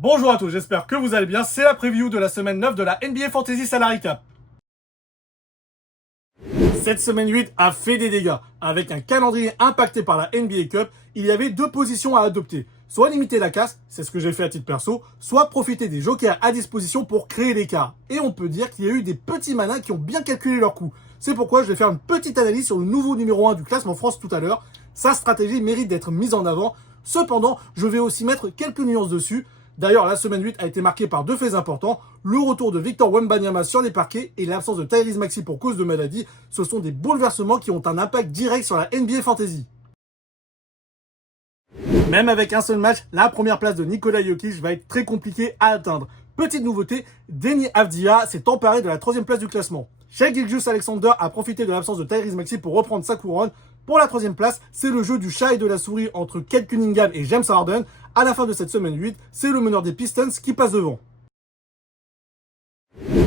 Bonjour à tous, j'espère que vous allez bien. C'est la preview de la semaine 9 de la NBA Fantasy Salary Cap. Cette semaine 8 a fait des dégâts. Avec un calendrier impacté par la NBA Cup, il y avait deux positions à adopter. Soit limiter la casse, c'est ce que j'ai fait à titre perso, soit profiter des jokers à disposition pour créer l'écart. Et on peut dire qu'il y a eu des petits malins qui ont bien calculé leur coup. C'est pourquoi je vais faire une petite analyse sur le nouveau numéro 1 du classement France tout à l'heure. Sa stratégie mérite d'être mise en avant. Cependant, je vais aussi mettre quelques nuances dessus. D'ailleurs, la semaine 8 a été marquée par deux faits importants. Le retour de Victor Wembanyama sur les parquets et l'absence de Tyrese Maxey pour cause de maladie. Ce sont des bouleversements qui ont un impact direct sur la NBA Fantasy. Même avec un seul match, la première place de Nikola Jokic va être très compliquée à atteindre. Petite nouveauté, Deni Avdija s'est emparé de la troisième place du classement. Shai Gilgeous-Alexander a profité de l'absence de Tyrese Maxey pour reprendre sa couronne. Pour la troisième place, c'est le jeu du chat et de la souris entre Cade Cunningham et James Harden. À la fin de cette semaine 8, c'est le meneur des Pistons qui passe devant.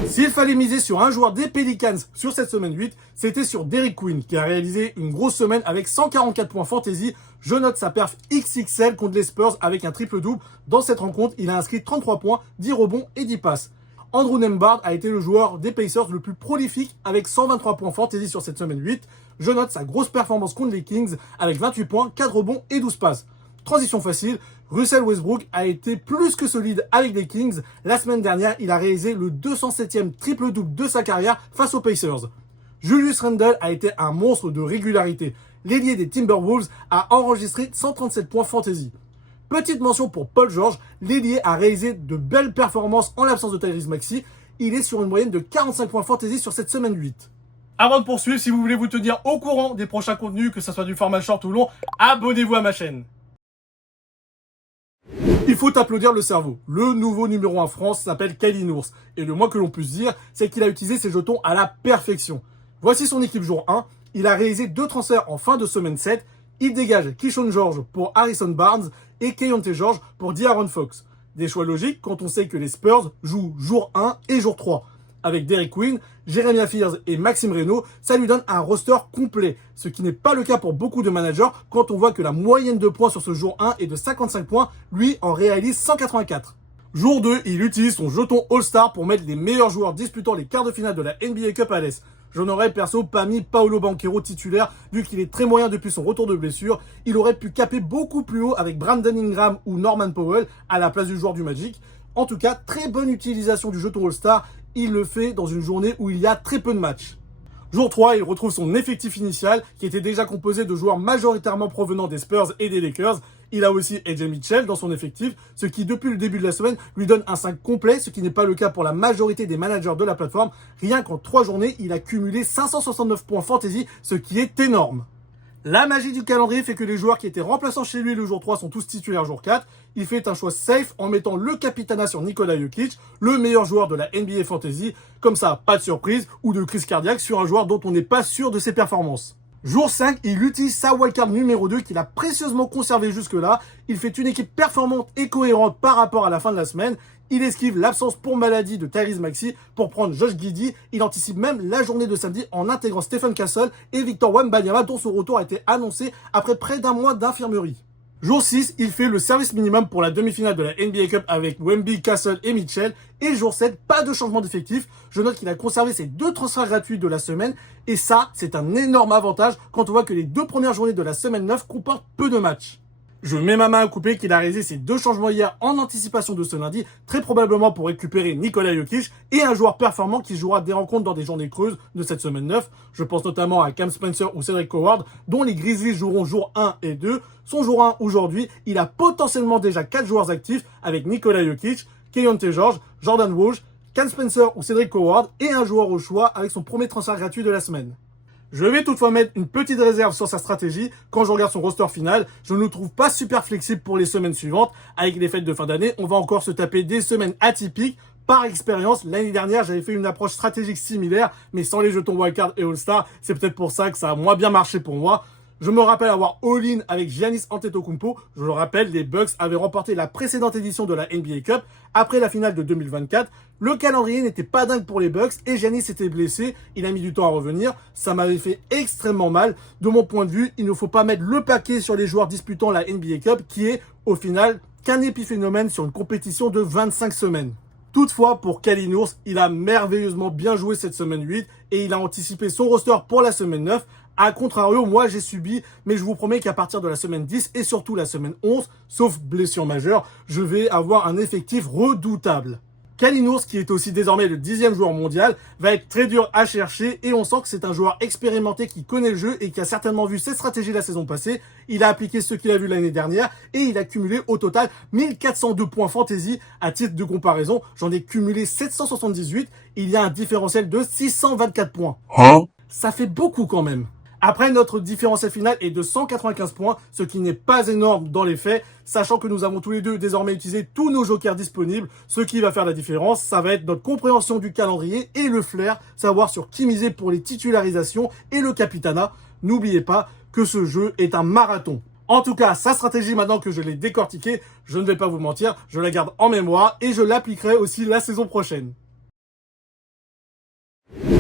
S'il fallait miser sur un joueur des Pelicans sur cette semaine 8, c'était sur Derrick Queen qui a réalisé une grosse semaine avec 144 points fantasy. Je note sa perf XXL contre les Spurs avec un triple-double. Dans cette rencontre, il a inscrit 33 points, 10 rebonds et 10 passes. Andrew Nembhard a été le joueur des Pacers le plus prolifique avec 123 points fantasy sur cette semaine 8. Je note sa grosse performance contre les Kings avec 28 points, 4 rebonds et 12 passes. Transition facile, Russell Westbrook a été plus que solide avec les Kings. La semaine dernière, il a réalisé le 207e triple-double de sa carrière face aux Pacers. Julius Randle a été un monstre de régularité. L'ailier des Timberwolves a enregistré 137 points fantasy. Petite mention pour Paul George, l'ailier a réalisé de belles performances en l'absence de Tyrese Maxey. Il est sur une moyenne de 45 points fantasy sur cette semaine 8. Avant de poursuivre, si vous voulez vous tenir au courant des prochains contenus, que ce soit du format short ou long, abonnez-vous à ma chaîne. Il faut applaudir le cerveau. Le nouveau numéro 1 France s'appelle Kali Nours. Et le moins que l'on puisse dire, c'est qu'il a utilisé ses jetons à la perfection. Voici son équipe jour 1. Il a réalisé deux transferts en fin de semaine 7. Il dégage Keyshawn George pour Harrison Barnes et Keyonte George pour De'Aaron Fox. Des choix logiques quand on sait que les Spurs jouent jour 1 et jour 3. Avec Derrick Queen, Jeremiah Fears et Maxime Reynaud, ça lui donne un roster complet. Ce qui n'est pas le cas pour beaucoup de managers quand on voit que la moyenne de points sur ce jour 1 est de 55 points, lui en réalise 184. Jour 2, il utilise son jeton All-Star pour mettre les meilleurs joueurs disputant les quarts de finale de la NBA Cup à l'Est. Je n'aurais perso pas mis Paolo Banchero titulaire vu qu'il est très moyen depuis son retour de blessure. Il aurait pu caper beaucoup plus haut avec Brandon Ingram ou Norman Powell à la place du joueur du Magic. En tout cas, très bonne utilisation du jeton All-Star. Il le fait dans une journée où il y a très peu de matchs. Jour 3, il retrouve son effectif initial qui était déjà composé de joueurs majoritairement provenant des Spurs et des Lakers. Il a aussi AJ Mitchell dans son effectif, ce qui depuis le début de la semaine lui donne un 5 complet, ce qui n'est pas le cas pour la majorité des managers de la plateforme. Rien qu'en 3 journées, il a cumulé 569 points fantasy, ce qui est énorme. La magie du calendrier fait que les joueurs qui étaient remplaçants chez lui le jour 3 sont tous titulaires jour 4. Il fait un choix safe en mettant le capitana sur Nikola Jokic, le meilleur joueur de la NBA Fantasy. Comme ça, pas de surprise ou de crise cardiaque sur un joueur dont on n'est pas sûr de ses performances. Jour 5, il utilise sa wildcard numéro 2 qu'il a précieusement conservé jusque-là. Il fait une équipe performante et cohérente par rapport à la fin de la semaine. Il esquive l'absence pour maladie de Tyrese Maxey pour prendre Josh Giddey. Il anticipe même la journée de samedi en intégrant Stephen Castle et Victor Wembanyama dont son retour a été annoncé après près d'un mois d'infirmerie. Jour 6, il fait le service minimum pour la demi-finale de la NBA Cup avec Wemby, Castle et Mitchell. Et jour 7, pas de changement d'effectif. Je note qu'il a conservé ses deux transferts gratuits de la semaine. Et ça, c'est un énorme avantage quand on voit que les deux premières journées de la semaine 9 comportent peu de matchs. Je mets ma main à couper qu'il a réalisé ses deux changements hier en anticipation de ce lundi, très probablement pour récupérer Nikola Jokic et un joueur performant qui jouera des rencontres dans des journées creuses de cette semaine 9. Je pense notamment à Cam Spencer ou Cedric Howard, dont les Grizzlies joueront jour 1 et 2. Son jour 1 aujourd'hui, il a potentiellement déjà 4 joueurs actifs avec Nikola Jokic, Keyonte George, Jordan Woj, Cam Spencer ou Cedric Howard et un joueur au choix avec son premier transfert gratuit de la semaine. Je vais toutefois mettre une petite réserve sur sa stratégie. Quand je regarde son roster final, je ne le trouve pas super flexible pour les semaines suivantes. Avec les fêtes de fin d'année, on va encore se taper des semaines atypiques. Par expérience, l'année dernière, j'avais fait une approche stratégique similaire, mais sans les jetons wildcard et All-Star. C'est peut-être pour ça que ça a moins bien marché pour moi. Je me rappelle avoir all-in avec Giannis Antetokounmpo. Je le rappelle, les Bucks avaient remporté la précédente édition de la NBA Cup après la finale de 2024. Le calendrier n'était pas dingue pour les Bucks et Giannis était blessé. Il a mis du temps à revenir. Ça m'avait fait extrêmement mal. De mon point de vue, il ne faut pas mettre le paquet sur les joueurs disputant la NBA Cup qui est, au final, qu'un épiphénomène sur une compétition de 25 semaines. Toutefois, pour Kalinours, il a merveilleusement bien joué cette semaine 8 et il a anticipé son roster pour la semaine 9. A contrario, moi j'ai subi, mais je vous promets qu'à partir de la semaine 10 et surtout la semaine 11, sauf blessure majeure, je vais avoir un effectif redoutable. Kalinours, qui est aussi désormais le 10e joueur mondial, va être très dur à chercher et on sent que c'est un joueur expérimenté qui connaît le jeu et qui a certainement vu ses stratégies la saison passée. Il a appliqué ce qu'il a vu l'année dernière et il a cumulé au total 1402 points fantasy. À titre de comparaison, j'en ai cumulé 778. Il y a un différentiel de 624 points. Ça fait beaucoup quand même. Après, notre différentiel final est de 195 points, ce qui n'est pas énorme dans les faits, sachant que nous avons tous les deux désormais utilisé tous nos jokers disponibles. Ce qui va faire la différence, ça va être notre compréhension du calendrier et le flair, savoir sur qui miser pour les titularisations et le capitana. N'oubliez pas que ce jeu est un marathon. En tout cas, sa stratégie, maintenant que je l'ai décortiquée, je ne vais pas vous mentir, je la garde en mémoire et je l'appliquerai aussi la saison prochaine.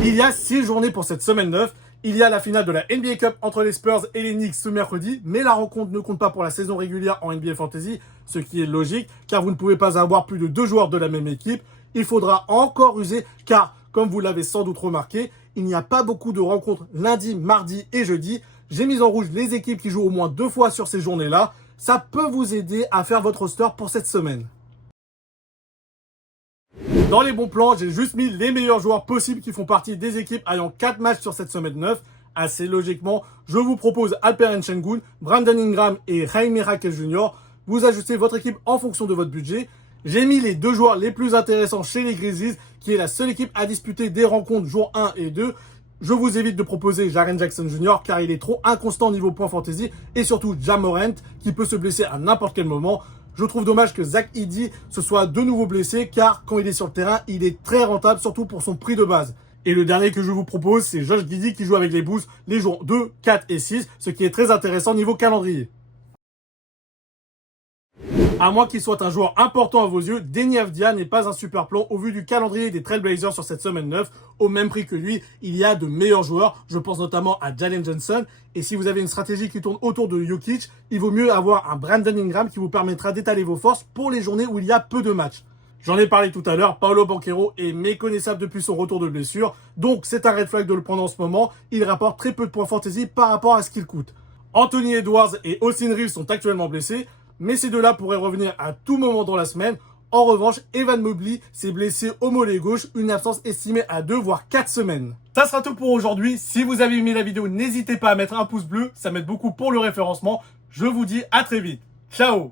Il y a 6 journées pour cette semaine 9. Il y a la finale de la NBA Cup entre les Spurs et les Knicks ce mercredi, mais la rencontre ne compte pas pour la saison régulière en NBA Fantasy, ce qui est logique, car vous ne pouvez pas avoir plus de 2 joueurs de la même équipe. Il faudra encore user, car, comme vous l'avez sans doute remarqué, il n'y a pas beaucoup de rencontres lundi, mardi et jeudi. J'ai mis en rouge les équipes qui jouent au moins 2 fois sur ces journées-là. Ça peut vous aider à faire votre roster pour cette semaine. Dans les bons plans, j'ai juste mis les meilleurs joueurs possibles qui font partie des équipes ayant 4 matchs sur cette semaine 9. Assez logiquement, je vous propose Alperen Sengun, Brandon Ingram et Jaime Jaquez Jr. Vous ajustez votre équipe en fonction de votre budget. J'ai mis les 2 joueurs les plus intéressants chez les Grizzlies, qui est la seule équipe à disputer des rencontres jour 1 et 2. Je vous évite de proposer Jaren Jackson Jr. car il est trop inconstant niveau point fantasy et surtout Ja Morant qui peut se blesser à n'importe quel moment. Je trouve dommage que Zach Edey se soit de nouveau blessé car quand il est sur le terrain, il est très rentable, surtout pour son prix de base. Et le dernier que je vous propose, c'est Josh Giddey qui joue avec les Bulls les jours 2, 4 et 6, ce qui est très intéressant niveau calendrier. À moins qu'il soit un joueur important à vos yeux, Deni Avdija n'est pas un super plan au vu du calendrier des Trailblazers sur cette semaine 9. Au même prix que lui, il y a de meilleurs joueurs. Je pense notamment à Jalen Johnson. Et si vous avez une stratégie qui tourne autour de Jokic, il vaut mieux avoir un Brandon Ingram qui vous permettra d'étaler vos forces pour les journées où il y a peu de matchs. J'en ai parlé tout à l'heure, Paolo Banchero est méconnaissable depuis son retour de blessure. Donc c'est un red flag de le prendre en ce moment. Il rapporte très peu de points fantasy par rapport à ce qu'il coûte. Anthony Edwards et Austin Reeves sont actuellement blessés. Mais ces deux-là pourraient revenir à tout moment dans la semaine. En revanche, Evan Mobley s'est blessé au mollet gauche, une absence estimée à 2 voire 4 semaines. Ça sera tout pour aujourd'hui. Si vous avez aimé la vidéo, n'hésitez pas à mettre un pouce bleu, ça m'aide beaucoup pour le référencement. Je vous dis à très vite. Ciao!